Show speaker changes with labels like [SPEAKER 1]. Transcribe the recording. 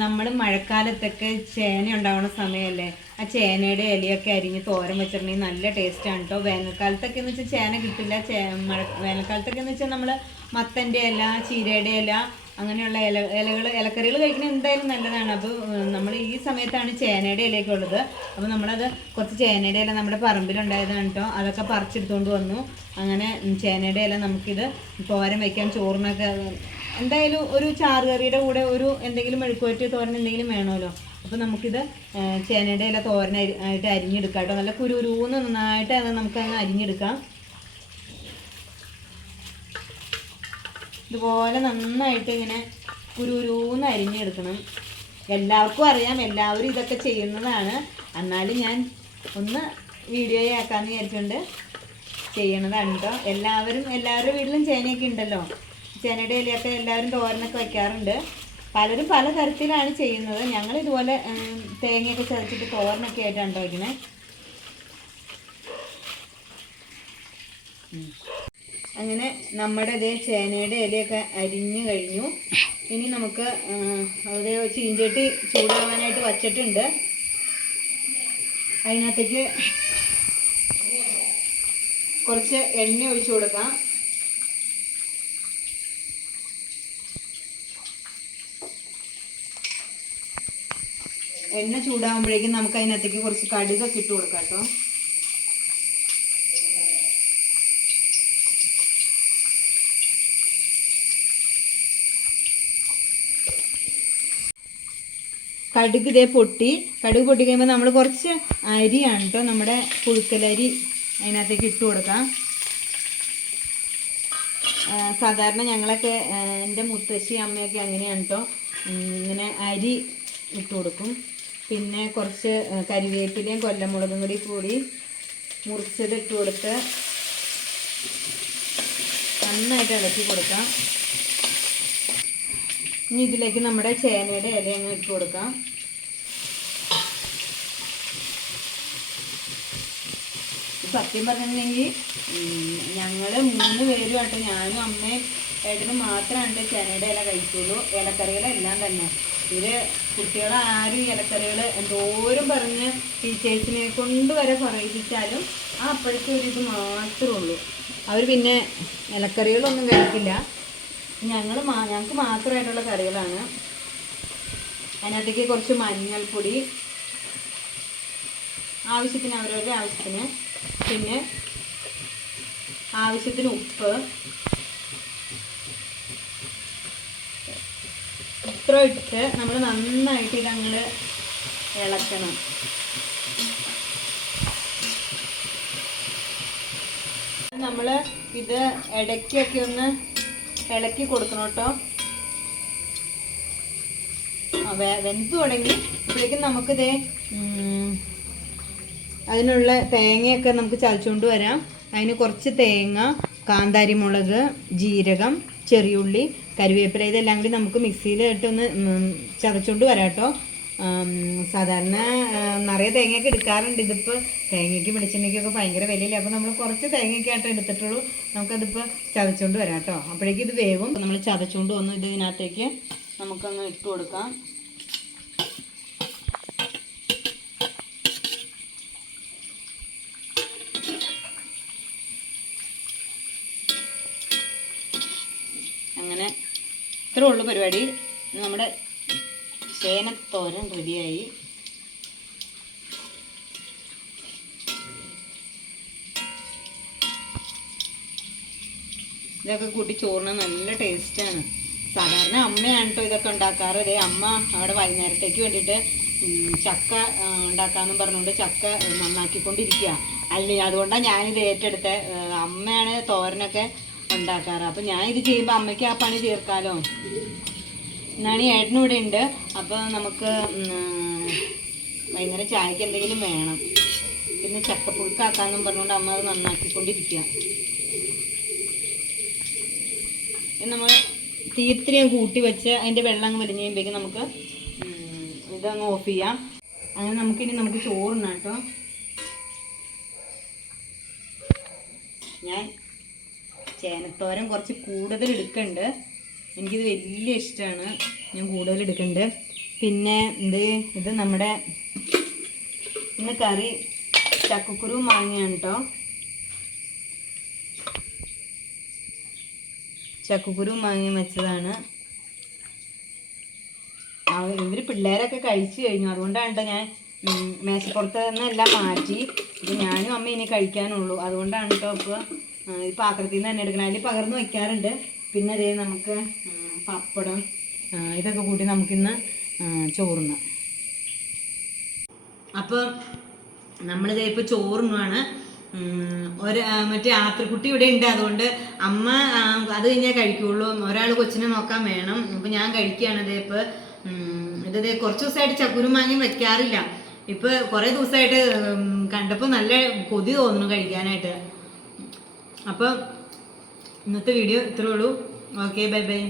[SPEAKER 1] നമ്മൾ മഴക്കാലത്തൊക്കെ ചേന ഉണ്ടാവുന്ന സമയമല്ലേ ആ ചേനയുടെ ഇലയൊക്കെ അരിഞ്ഞ് തോരൻ വെച്ചിട്ടുണ്ടെങ്കിൽ നല്ല ടേസ്റ്റാണ് കേട്ടോ വേനൽക്കാലത്തൊക്കെ എന്ന് വെച്ചാൽ ചേന കിട്ടില്ല. ചേ മഴ വേനൽക്കാലത്തൊക്കെ എന്ന് വെച്ചാൽ നമ്മൾ മത്തന്റെ ഇല ചീരയുടെ ഇല അങ്ങനെയുള്ള ഇല ഇലകൾ ഇലക്കറികൾ കഴിക്കുന്നത് എന്തായാലും നല്ലതാണ്. അപ്പോൾ നമ്മൾ ഈ സമയത്താണ് ചേനയുടെ ഇലയൊക്കെ ഉള്ളത്. അപ്പോൾ നമ്മളത് കുറച്ച് ചേനയുടെ ഇല നമ്മുടെ പറമ്പിലുണ്ടായതാണ് കേട്ടോ അതൊക്കെ പറിച്ചെടുത്തുകൊണ്ട് വന്നു. അങ്ങനെ ചേനയുടെ ഇല നമുക്കിത് തോരൻ വയ്ക്കാൻ ചോറിനൊക്കെ എന്തായാലും ഒരു ചാറുകറിയുടെ കൂടെ ഒരു എന്തെങ്കിലും മെഴുക്കുവറ്റി തോരൻ എന്തെങ്കിലും വേണമല്ലോ. അപ്പോൾ നമുക്കിത് ചേനയുടെ ഇല തോരൻ ആയിട്ട് അരിഞ്ഞെടുക്കാം കേട്ടോ. നല്ല കുരുരൂന്ന് നന്നായിട്ട് അത് നമുക്ക് അങ്ങ് അരിഞ്ഞെടുക്കാം. ഇതുപോലെ നന്നായിട്ട് ഇങ്ങനെ കുരുരൂന്ന് അരിഞ്ഞെടുക്കണം. എല്ലാവർക്കും അറിയാം എല്ലാവരും ഇതൊക്കെ ചെയ്യുന്നതാണ്. എന്നാലും ഞാൻ ഒന്ന് വീഡിയോ ആക്കാമെന്ന് വിചാരിച്ചുകൊണ്ട് ചെയ്യണതാണ് കേട്ടോ. എല്ലാവരും എല്ലാവരുടെ വീട്ടിലും ചേനയൊക്കെ ഉണ്ടല്ലോ. ചേനയുടെ ഇലയൊക്കെ എല്ലാവരും തോരനൊക്കെ വയ്ക്കാറുണ്ട് പലരും പല തരത്തിലാണ് ചെയ്യുന്നത്. ഞങ്ങൾ ഇതുപോലെ തേങ്ങയൊക്കെ ചതച്ചിട്ട് തോരനൊക്കെ ആയിട്ടാണ് വയ്ക്കുന്നത് അങ്ങനെ നമ്മുടെ ഇതേ ചേനയുടെ ഇലയൊക്കെ അരിഞ്ഞു കഴിഞ്ഞു. ഇനി നമുക്ക് അവിടെ ചീഞ്ചട്ടി ചൂടാവാനായിട്ട് വച്ചിട്ടുണ്ട്. അതിനകത്തേക്ക് കുറച്ച് എണ്ണ ഒഴിച്ചു കൊടുക്കാം. എണ്ണ ചൂടാകുമ്പോഴേക്കും നമുക്ക് അതിനകത്തേക്ക് കുറച്ച് കടുകൊക്കെ ഇട്ട് കൊടുക്കാം കേട്ടോ. കടുക് ഇതേ പൊട്ടി. കടുക് പൊട്ടി കഴിയുമ്പോൾ നമ്മൾ കുറച്ച് അരിയാണ് കേട്ടോ നമ്മുടെ പുഴുക്കലരി അതിനകത്തേക്ക് ഇട്ട് കൊടുക്കാം. സാധാരണ ഞങ്ങളൊക്കെ എന്റെ മുത്തശ്ശി അമ്മയൊക്കെ അങ്ങനെയാണ് കേട്ടോ. ഇങ്ങനെ അരി ഇട്ട് കൊടുക്കും. പിന്നെ കുറച്ച് കരിവേപ്പിലയും കൊല്ലമുളകും കൂടി കൂടി മുറിച്ചതിട്ട് കൊടുത്ത് നന്നായിട്ട് ഇളക്കി കൊടുക്കാം. ഇനി ഇതിലേക്ക് നമ്മുടെ ചേനയുടെ ഇല അങ്ങ് ഇട്ട് കൊടുക്കാം. സത്യം പറഞ്ഞിട്ടുണ്ടെങ്കിൽ ഞങ്ങൾ മൂന്ന് പേരുമായിട്ട് ഞാനും അമ്മയും ഏട്ടനും മാത്രമാണ് ചേനയുടെ ഇല കഴിക്കുള്ളൂ ഇലക്കറികളെല്ലാം തന്നെ. ഇവർ കുട്ടികളെ ആരും ഇലക്കറികൾ എന്തോരം പറഞ്ഞ് ടീച്ചേഴ്സിനെ കൊണ്ട് വരെ പറയിപ്പിച്ചാലും ആ അപ്പോഴത്തെ ഒരു ഇത് മാത്രമേ ഉള്ളൂ. അവർ പിന്നെ ഇലക്കറികളൊന്നും കഴിക്കില്ല. ഞങ്ങൾ ഞങ്ങൾക്ക് മാത്രമായിട്ടുള്ള കറികളാണ്. അതിനകത്തേക്ക് കുറച്ച് മഞ്ഞൾപ്പൊടി ആവശ്യത്തിന് അവരവരുടെ ആവശ്യത്തിന്. പിന്നെ ആവശ്യത്തിന് ഉപ്പ് ഇത്ര ഇട്ട് നമ്മൾ നന്നായിട്ട് ഇതങ്ങൾ ഇളക്കണം. നമ്മൾ ഇത് ഇടയ്ക്കൊക്കെ ഒന്ന് ഇളക്കി കൊടുക്കണം കേട്ടോ. വെന്ത് തുടങ്ങി. അപ്പോഴേക്കും നമുക്കിതേ അതിനുള്ള തേങ്ങയൊക്കെ നമുക്ക് ചതച്ചുകൊണ്ട് വരാം. അതിന് കുറച്ച് തേങ്ങ കാന്താരി മുളക് ജീരകം ചെറിയുള്ളി കരിവേപ്പില ഇതെല്ലാം കൂടി നമുക്ക് മിക്സിയിലിട്ടൊന്ന് ചതച്ചുകൊണ്ട് വരാം കേട്ടോ. സാധാരണ നിറയെ തേങ്ങയൊക്കെ എടുക്കാറുണ്ട്. ഇതിപ്പോൾ തേങ്ങയ്ക്ക് വെളിച്ചെണ്ണയ്ക്കൊക്കെ ഭയങ്കര വിലയില്ല. അപ്പോൾ നമ്മൾ കുറച്ച് തേങ്ങയൊക്കെ ആയിട്ട് എടുത്തിട്ടുള്ളൂ. നമുക്കതിപ്പോൾ ചതച്ചുകൊണ്ട് വരാം കേട്ടോ. അപ്പോഴേക്കും ഇത് വേവും. നമ്മൾ ചതച്ചുകൊണ്ട് വന്നു ഇത് ഇതിനകത്തേക്ക് നമുക്കങ്ങ് ഇട്ട് കൊടുക്കാം. അങ്ങനെ ഇത്രേ ഉള്ളൂ പരിപാടി. നമ്മുടെ ചേനത്തോരൻ റെഡിയായി. ഇതൊക്കെ കൂട്ടി ചോറിന് നല്ല ടേസ്റ്റാണ് സാധാരണ അമ്മയാണ് കേട്ടോ ഇതൊക്കെ ഉണ്ടാക്കാറ്. ഇതേ അമ്മ അവിടെ വൈകുന്നേരത്തേക്ക് വേണ്ടിയിട്ട് ചക്ക ഉണ്ടാക്കാമെന്നും പറഞ്ഞുകൊണ്ട് ചക്ക നന്നാക്കിക്കൊണ്ടിരിക്കുക അല്ലേ അതുകൊണ്ടാണ് ഞാനിത് ഏറ്റെടുത്തത് അമ്മയാണ് തോരനൊക്കെ ഉണ്ടാക്കാറ്. അപ്പം ഞാൻ ഇത് ചെയ്യുമ്പോൾ അമ്മയ്ക്ക് ആ പണി തീർക്കാലോ. എന്നാണ് ഏട്ടനും ഇവിടെ ഉണ്ട്. അപ്പോൾ നമുക്ക് വൈകുന്നേരം ചായക്ക് എന്തെങ്കിലും വേണം. പിന്നെ ചക്കപ്പുഴുക്കാക്കാന്നും പറഞ്ഞുകൊണ്ട് അമ്മ അത് നന്നാക്കിക്കൊണ്ടിരിക്കുക. നമ്മൾ തീ ഇത്രയും കൂട്ടി വെച്ച് അതിന്റെ വെള്ളം അങ്ങ് വലിഞ്ഞ് കഴിയുമ്പോഴേക്കും നമുക്ക് ഇതങ്ങ് ഓഫ് ചെയ്യാം. അങ്ങനെ നമുക്ക് ഇനി നമുക്ക് ചോറുണ്ണാട്ടോ ഞാൻ ചേനത്തോരൻ കുറച്ച് കൂടുതൽ എടുക്കുന്നുണ്ട് എനിക്കിത് വലിയ ഇഷ്ടമാണ് ഞാൻ കൂടുതൽ എടുക്കുന്നുണ്ട് പിന്നെ ഇത് ഇത് നമ്മുടെ ഇന്ന് കറി ചക്കക്കുരു മാങ്ങയാണ് കേട്ടോ ചക്കക്കുരു മാങ്ങയും വെച്ചതാണ്. ഇവർ പിള്ളേരൊക്കെ കഴിച്ചു കഴിഞ്ഞു. അതുകൊണ്ടാണ് കേട്ടോ ഞാൻ മേശപ്പുറത്ത് നിന്നെല്ലാം മാറ്റി. ഇത് ഞാനും അമ്മ ഇനി കഴിക്കാനുള്ളൂ. അതുകൊണ്ടാണ് കേട്ടോ ഇപ്പോൾ ഈ പാത്രത്തിൽ നിന്ന് തന്നെ എടുക്കണം. അതിൽ പകർന്ന് വയ്ക്കാറുണ്ട്. പിന്നെ അതേ നമുക്ക് പപ്പടം ഇതൊക്കെ കൂട്ടി നമുക്കിന്ന് ചോറുന്ന അപ്പോൾ നമ്മളിത് ഇപ്പോൾ ചോറുണ്ണുവാണ്. ഒരു മറ്റേ ആത്രക്കുട്ടി ഇവിടെ ഉണ്ട്. അതുകൊണ്ട് അമ്മ അത് കഴിഞ്ഞാൽ കഴിക്കുള്ളൂ. ഒരാൾ കൊച്ചിനെ നോക്കാൻ വേണം. അപ്പോൾ ഞാൻ കഴിക്കുകയാണ് അതേ ഇപ്പോൾ ഇതേ കുറച്ച് ദിവസമായിട്ട് ചക്കുരും മാങ്ങയും വെക്കാറില്ല ഇപ്പൊ കുറേ ദിവസമായിട്ട് കണ്ടപ്പോൾ നല്ല കൊതി തോന്നുന്നു കഴിക്കാനായിട്ട്. അപ്പോൾ ഇന്നത്തെ വീഡിയോ ഇത്രേ ഉള്ളൂ. Okay bye bye